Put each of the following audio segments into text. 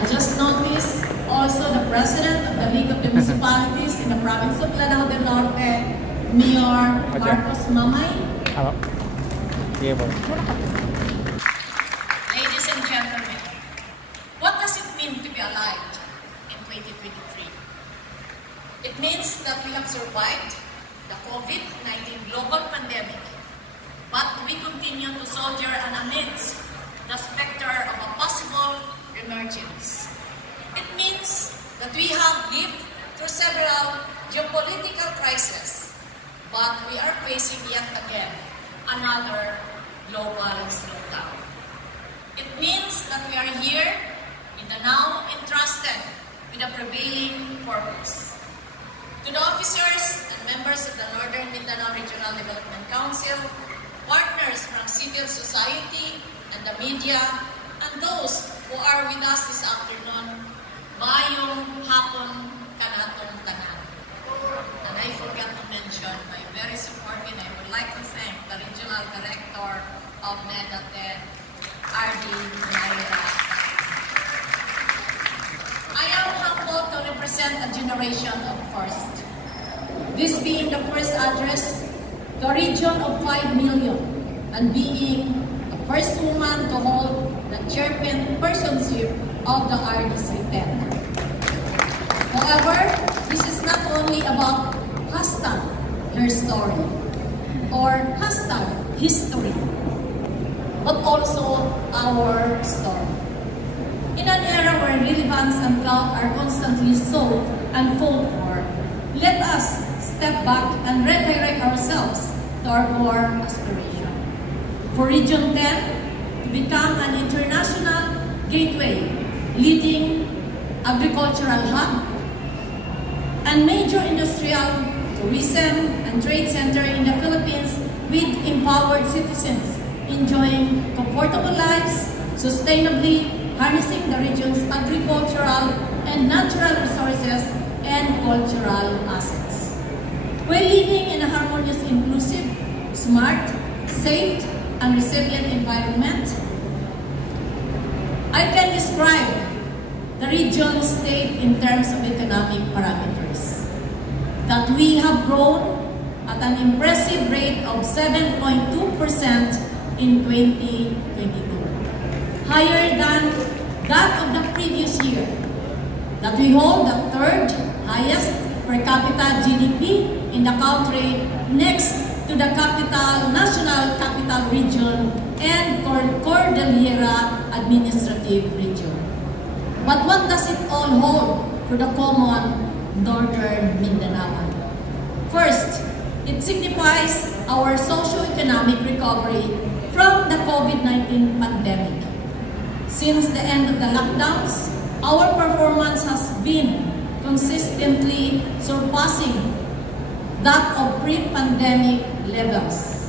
I just noticed also the president of the League of the Municipalities in the province of Lanao del Norte, Mayor Marcos Mamay. Ladies and gentlemen, what does it mean to be alive in 2023? It means that we have survived the COVID-19 global pandemic, but we continue to soldier and amidst the specter of a possible emergence. It means that we have lived through several geopolitical crises, but we are facing yet again another global slowdown. It means that we are here in the now entrusted with a prevailing purpose. To the officers and members of the Northern Mindanao Regional Development Council, partners from civil society and the media, and those who are with us this afternoon, mayong hapon kanatong tanan. And I forgot to mention my very supporting, I would like to thank the Regional Director of NEDATED, R.D. Naira. I am humbled to represent a generation of first. This being the first address to a region of 5 million and being the first woman to hold the chairpersonship of the RDC-10. However, this is not only about her story or history, but also our story. In an era where relevance and clout are constantly sought and fought for, let us step back and redirect ourselves to our core aspiration. For Region 10 to become an international gateway, leading agricultural hub, and major industrial, tourism, and trade center in the Philippines with empowered citizens enjoying comfortable lives, sustainably harnessing the region's agricultural and natural resources and cultural assets. While living in a harmonious, inclusive, smart, safe, and resilient environment, I can describe the region's state in terms of economic parameters. That we have grown at an impressive rate of 7.2% in 2022, higher than that of the previous year. That we hold the third highest per capita GDP in the country, next to the National Capital Region and Cordillera Administrative Region. But what does it all hold for the common Northern Mindanaoan? First, it signifies our socio-economic recovery from the COVID-19 pandemic. Since the end of the lockdowns, our performance has been consistently surpassing that of pre-pandemic levels.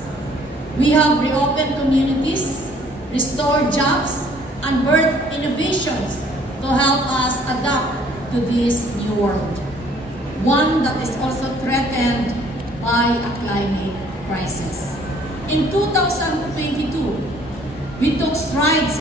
We have reopened communities, restored jobs, and birthed innovations to help us adapt to this new world, one that is also threatened by a climate crisis. In 2022, we took strides